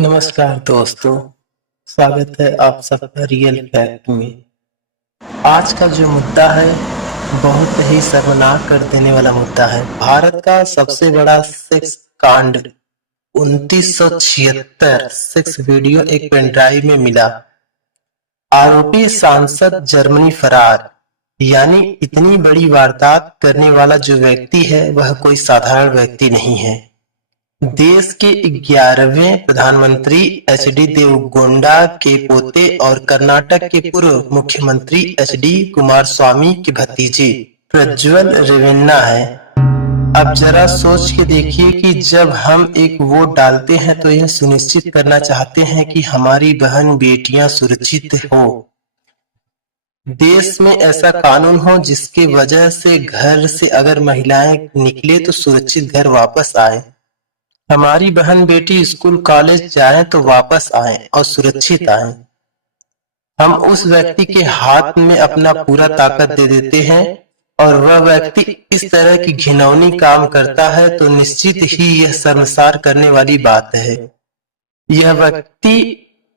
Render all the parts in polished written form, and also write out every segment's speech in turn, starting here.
नमस्कार दोस्तों, स्वागत है आप सबका रियल फैक्ट में। आज का जो मुद्दा है बहुत ही शर्मनाक कर देने वाला मुद्दा है। भारत का सबसे बड़ा सेक्स कांड 2976 सेक्स वीडियो एक पेन ड्राइव में मिला। आरोपी सांसद जर्मनी फरार। यानी इतनी बड़ी वारदात करने वाला जो व्यक्ति है वह कोई साधारण व्यक्ति नहीं है। देश के 11वें प्रधानमंत्री एच.डी. देवगौड़ा के पोते और कर्नाटक के पूर्व मुख्यमंत्री एच.डी. कुमारस्वामी के भतीजे प्रज्वल रेवन्ना है। अब जरा सोच के देखिए कि जब हम एक वोट डालते हैं तो यह सुनिश्चित करना चाहते हैं कि हमारी बहन बेटियां सुरक्षित हो, देश में ऐसा कानून हो जिसके वजह से घर से अगर महिलाएं निकले तो सुरक्षित घर वापस आए, हमारी बहन बेटी स्कूल कॉलेज जाएं तो वापस आएं और सुरक्षित आएं। हम उस व्यक्ति के हाथ में अपना पूरा ताकत दे देते हैं और वह व्यक्ति इस तरह की घिनौनी काम करता है तो निश्चित ही यह शर्मसार करने वाली बात है। यह व्यक्ति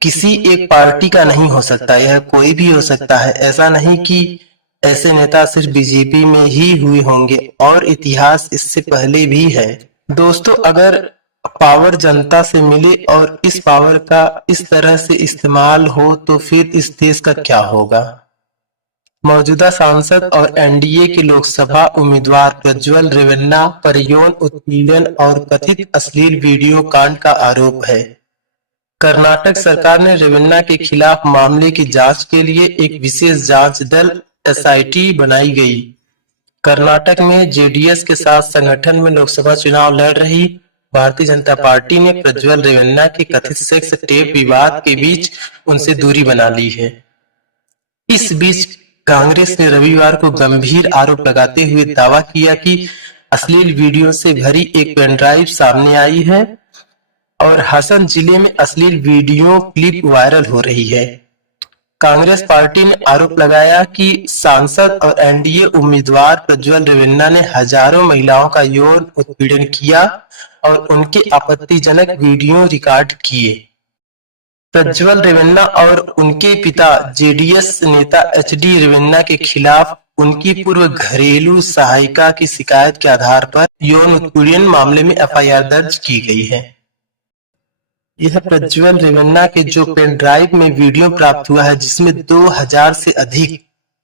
किसी एक पार्टी का नहीं हो सकता, यह कोई भी हो सकता है। ऐसा नहीं कि ऐसे नेता सिर्फ बीजेपी में ही हुए होंगे और इतिहास इससे पहले भी है। दोस्तों, अगर पावर जनता से मिले और इस पावर का इस तरह से इस्तेमाल हो तो फिर इस देश का क्या होगा। मौजूदा सांसद और एनडीए के लोकसभा उम्मीदवार प्रज्वल रेवन्ना पर यौन उत्पीड़न और कथित अश्लील वीडियो कांड का आरोप है। कर्नाटक सरकार ने रेवन्ना के खिलाफ मामले की जांच के लिए एक विशेष जांच दल एसआईटी बनाई गई। कर्नाटक में जेडीएस के साथ संगठन में लोकसभा चुनाव लड़ रही भारतीय जनता पार्टी ने प्रज्वल रेवन्ना के कथित सेक्स टेप विवाद के बीच उनसे दूरी बना ली है। इस बीच कांग्रेस ने रविवार को गंभीर आरोप लगाते हुए दावा किया कि अश्लील वीडियो से भरी एक पेन ड्राइव सामने आई है और हसन जिले में अश्लील वीडियो क्लिप वायरल हो रही है। कांग्रेस पार्टी ने आरोप लगाया कि सांसद और एनडीए उम्मीदवार प्रज्वल रेवन्ना ने हजारों महिलाओं का यौन उत्पीड़न किया और उनके आपत्तिजनक वीडियो रिकॉर्ड किए। प्रज्वल रेवन्ना और उनके पिता जेडीएस नेता एच.डी. रेवन्ना के खिलाफ उनकी पूर्व घरेलू सहायिका की शिकायत के आधार पर यौन उत्पीड़न मामले में एफआईआर दर्ज की गई है। यह प्रज्वल रेवन्ना के जो पेन ड्राइव में वीडियो प्राप्त हुआ है जिसमें 2000 से अधिक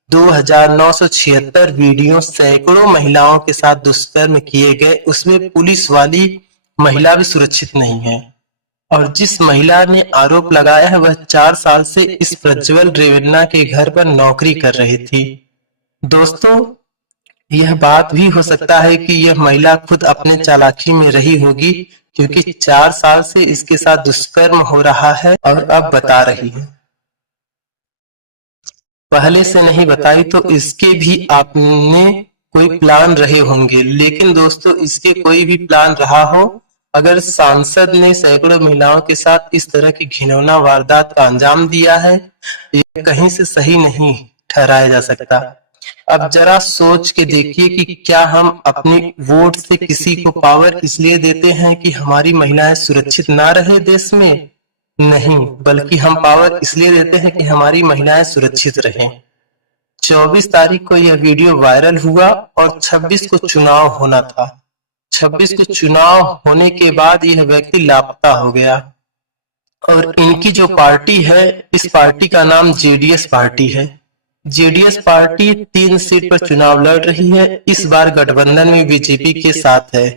2976 वीडियो सैकड़ों महिलाओं के साथ दुष्कर्म किए गए, उसमें पुलिस वाली महिला भी सुरक्षित नहीं है और जिस महिला ने आरोप लगाया है वह 4 साल से इस प्रज्वल रेवन्ना के घर पर नौकरी कर रही थी। दोस्तों, यह बात भी हो सकता है कि यह महिला खुद अपने चालाकी में रही होगी क्योंकि 4 साल से इसके साथ दुष्कर्म हो रहा है और अब बता रही है। पहले से नहीं बताई तो इसके भी आपने कोई प्लान रहे होंगे। लेकिन दोस्तों, इसके कोई भी प्लान रहा हो, अगर सांसद ने सैकड़ों महिलाओं के साथ इस तरह की घिनौना वारदात का अंजाम दिया है, यह कहीं से सही नहीं ठहराया जा सकता। अब जरा सोच के देखिए कि क्या हम अपनी वोट से किसी को पावर इसलिए देते हैं कि हमारी महिलाएं सुरक्षित ना रहे देश में? नहीं, बल्कि हम पावर इसलिए देते हैं कि हमारी महिलाएं सुरक्षित रहें। 24 तारीख को यह वीडियो वायरल हुआ और 26 को चुनाव होना था। 26 को चुनाव होने के बाद यह व्यक्ति लापता हो गया और इनकी जो पार्टी है, इस पार्टी का नाम जेडीएस पार्टी है। जेडीएस पार्टी 3 सीट पर चुनाव लड़ रही है। इस बार गठबंधन में बीजेपी के साथ है।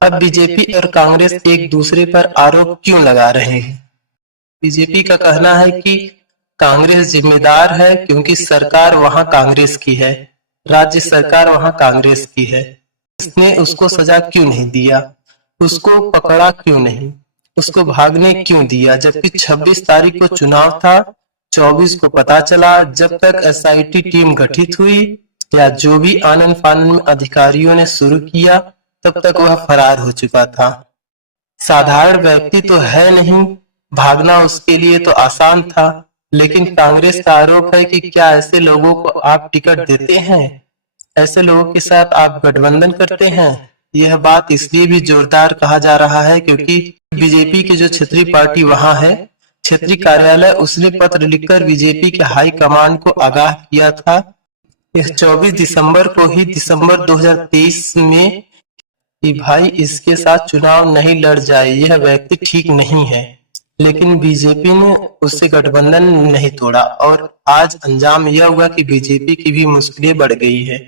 अब बीजेपी और कांग्रेस एक दूसरे पर आरोप क्यों लगा रहे हैं? बीजेपी का कहना है कि कांग्रेस जिम्मेदार है क्योंकि सरकार वहां कांग्रेस की है, राज्य सरकार वहां कांग्रेस की है। इसने उसको सजा क्यों नहीं दिया, उसको पकड़ा क्यों नहीं, उसको भागने क्यों दिया, जबकि 26 तारीख को चुनाव था। 24 को पता चला, जब तक एसआईटी टीम गठित हुई या जो भी आनन फानन अधिकारियों ने शुरू किया तब तक वह फरार हो चुका था। साधारण व्यक्ति तो है नहीं, भागना उसके लिए तो आसान था। लेकिन कांग्रेस का आरोप है कि क्या ऐसे लोगों को आप टिकट देते हैं, ऐसे लोगों के साथ आप गठबंधन करते हैं। यह बात इसलिए भी जोरदार कहा जा रहा है क्योंकि बीजेपी के जो क्षेत्रीय पार्टी वहां है, क्षेत्रीय कार्यालय, उसने पत्र लिखकर बीजेपी के हाई कमांड को आगाह किया था। यह 24 दिसंबर को ही दिसंबर 2023 में कि भाई इसके साथ चुनाव नहीं लड़ जाए, यह व्यक्ति ठीक नहीं है। लेकिन बीजेपी ने उससे गठबंधन नहीं तोड़ा और आज अंजाम यह हुआ कि बीजेपी की भी मुश्किलें बढ़ गई है।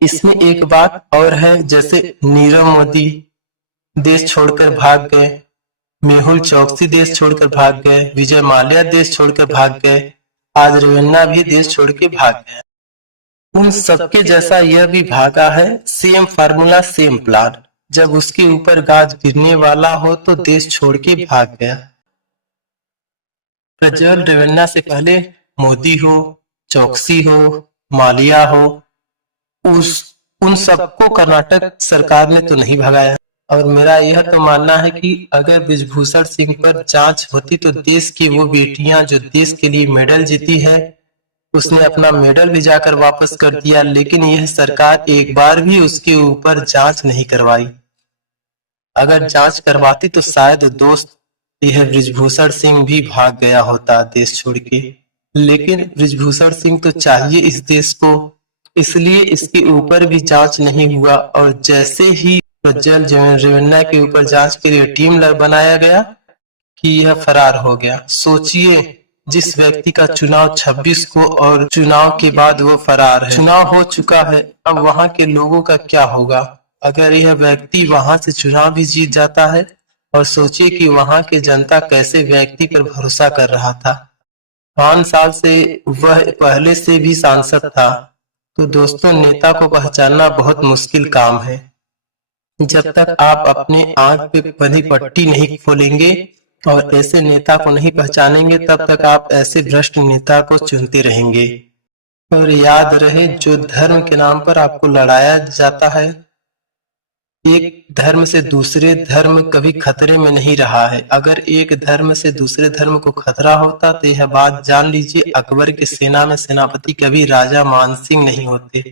इसमें एक बात और है, जैसे नीरव मोदी देश छोड़कर भाग गए, मेहुल चौकसी देश छोड़कर भाग गए, विजय माल्या देश छोड़कर भाग गए, आज रविन्ना भी देश छोड़ के भाग गए। उन सबके जैसा यह भी भागा है, सेम फार्मूला सेम प्लान। जब उसके ऊपर गाज गिरने वाला हो तो देश छोड़ के भाग गया। प्रज्वल रेवन्ना से पहले मोदी हो, चौकसी हो, मालिया हो, उन सबको कर्नाटक सरकार ने तो नहीं भगाया। और मेरा यह तो मानना है कि अगर बृजभूषण सिंह पर जांच होती तो देश की वो बेटियां जो देश के लिए मेडल जीती है, उसने अपना मेडल भी जाकर वापस कर दिया, लेकिन यह सरकार एक बार भी उसके ऊपर जांच नहीं करवाई। अगर जांच करवाती तो शायद दोस्त यह बृजभूषण सिंह भी भाग गया होता देश छोड़ के। लेकिन बृजभूषण सिंह तो चाहिए इस देश को, इसलिए इसके ऊपर भी जांच नहीं हुआ और जैसे ही प्रज्वल रेवन्ना के ऊपर जांच के लिए टीम बनाया गया कि यह फरार हो गया। सोचिए, जिस व्यक्ति का चुनाव 26 को और चुनाव के बाद वो फरार है। चुनाव हो चुका है, अब वहां के लोगों का क्या होगा अगर यह व्यक्ति वहां से चुनाव भी जीत जाता है। और सोचिए कि वहां के जनता कैसे व्यक्ति पर भरोसा कर रहा था। 5 साल से वह पहले से भी सांसद था। तो दोस्तों, नेता को पहचानना बहुत मुश्किल काम है। जब तक आप अपने आंख पे बंधी पट्टी नहीं खोलेंगे और ऐसे नेता को नहीं पहचानेंगे, तब तक आप ऐसे भ्रष्ट नेता को चुनते रहेंगे। और याद रहे, जो धर्म के नाम पर आपको लड़ाया जाता है, एक धर्म से दूसरे धर्म कभी खतरे में नहीं रहा है। अगर एक धर्म से दूसरे धर्म को खतरा होता तो यह बात जान लीजिए, अकबर की सेना में सेनापति कभी राजा मानसिंह नहीं होते।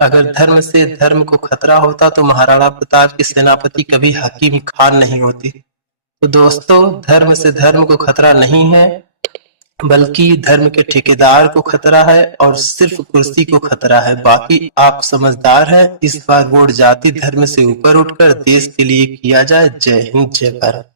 अगर धर्म से धर्म को खतरा होता तो महाराणा प्रताप के सेनापति कभी हकीम खान नहीं होते। तो दोस्तों, धर्म से धर्म को खतरा नहीं है, बल्कि धर्म के ठेकेदार को खतरा है और सिर्फ कुर्सी को खतरा है। बाकी आप समझदार हैं। इस बार वोट जाति धर्म से ऊपर उठकर देश के लिए किया जाए। जय हिंद, जय भारत।